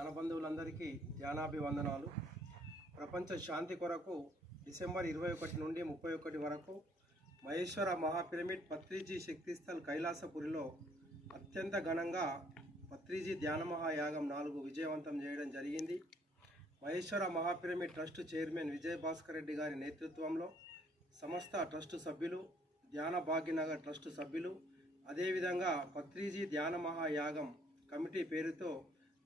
ధ్యాన బంధువులందరికీ ధ్యానాభివందనాలు. ప్రపంచ శాంతి కొరకు డిసెంబర్ 21 నుండి 31 వరకు మహేశ్వర మహాపిరమిడ్ పత్రిజీ శక్తిస్థల్ కైలాసపురిలో అత్యంత ఘనంగా పత్రిజీ ధ్యాన మహాయాగం 4 విజయవంతం చేయడం జరిగింది. మహేశ్వర మహాపిరమిడ్ ట్రస్ట్ చైర్మన్ విజయ్ భాస్కర్ రెడ్డి గారి నేతృత్వంలో సమస్త ట్రస్టు సభ్యులు, ధ్యాన భాగ్యనగర్ ట్రస్టు సభ్యులు, అదేవిధంగా పత్రిజీ ధ్యాన మహాయాగం కమిటీ పేరుతో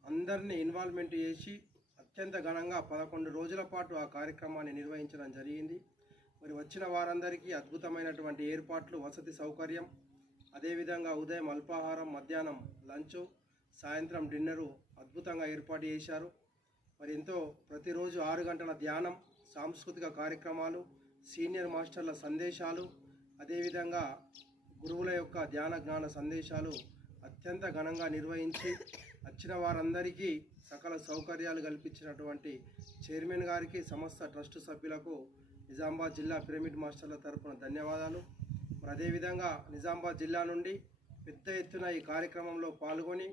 అందరినీ ఇన్వాల్వ్మెంట్ చేసి అత్యంత ఘనంగా 11 రోజుల పాటు ఆ కార్యక్రమాన్ని నిర్వహించడం జరిగింది. మరి వచ్చిన వారందరికీ అద్భుతమైనటువంటి ఏర్పాట్లు, వసతి సౌకర్యం, అదేవిధంగా ఉదయం అల్పాహారం, మధ్యాహ్నం లంచ్, సాయంత్రం డిన్నరు అద్భుతంగా ఏర్పాటు చేశారు. మరి ఎంతో ప్రతిరోజు 6 గంటల ధ్యానం, సాంస్కృతిక కార్యక్రమాలు, సీనియర్ మాస్టర్ల సందేశాలు, అదేవిధంగా గురువుల యొక్క ధ్యాన జ్ఞాన సందేశాలు అత్యంత ఘనంగా నిర్వహించి వచ్చిన వారందరికీ సకల సౌకర్యాలు కల్పించినటువంటి చైర్మన్ గారికి, సమస్త ట్రస్టు సభ్యులకు నిజామాబాద్ జిల్లా పిరమిడ్ మాస్టర్ల తరఫున ధన్యవాదాలు. మరి అదేవిధంగా నిజామాబాద్ జిల్లా నుండి పెద్ద ఎత్తున ఈ కార్యక్రమంలో పాల్గొని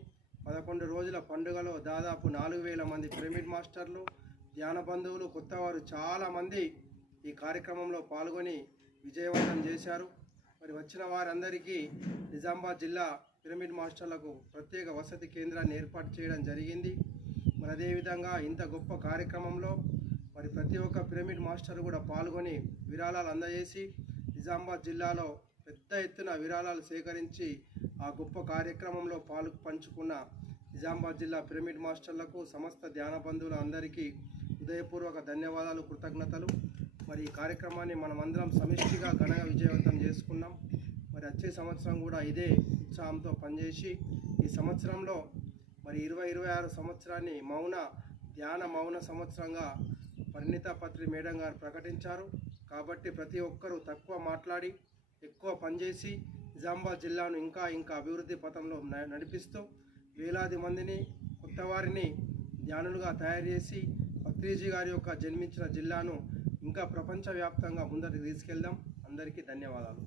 11 రోజుల పండుగలో దాదాపు 4000 మంది పిరమిడ్ మాస్టర్లు, ధ్యాన బంధువులు, కొత్తవారు చాలామంది ఈ కార్యక్రమంలో పాల్గొని విజయవంతం చేశారు. మరి వచ్చిన వారందరికీ నిజామాబాద్ జిల్లా పిరమిడ్ మాస్టర్లకు ప్రత్యేక వసతి కేంద్రాన్ని ఏర్పాటు చేయడం జరిగింది. మరి అదేవిధంగా ఇంత గొప్ప కార్యక్రమంలో మరి ప్రతి ఒక్క పిరమిడ్ మాస్టర్ కూడా పాల్గొని విరాళాలు అందజేసి నిజామాబాద్ జిల్లాలో పెద్ద ఎత్తున విరాళాలు సేకరించి ఆ గొప్ప కార్యక్రమంలో పంచుకున్న నిజామాబాద్ జిల్లా పిరమిడ్ మాస్టర్లకు, సమస్త ధ్యాన బంధువుల అందరికీ హృదయపూర్వక ధన్యవాదాలు, కృతజ్ఞతలు. మరి ఈ కార్యక్రమాన్ని మనమందరం సమిష్టిగా ఘనంగా విజయవంతం చేసుకున్నాం. మరి వచ్చే సంవత్సరం కూడా ఇదే ఉత్సాహంతో పనిచేసి ఈ సంవత్సరంలో మరి 2026 సంవత్సరాన్ని మౌన సంవత్సరంగా పరిణిత పత్రి మేడం గారు ప్రకటించారు. కాబట్టి ప్రతి ఒక్కరూ తక్కువ మాట్లాడి ఎక్కువ పనిచేసి నిజామాబాద్ జిల్లాను ఇంకా అభివృద్ధి పథంలో నడిపిస్తూ వేలాది మందిని, కొత్త వారిని ధ్యానులుగా తయారు చేసి పత్రిజీ గారి యొక్క జన్మించిన జిల్లాను ఇంకా ప్రపంచవ్యాప్తంగా ముందరికి తీసుకెళ్దాం. అందరికీ ధన్యవాదాలు.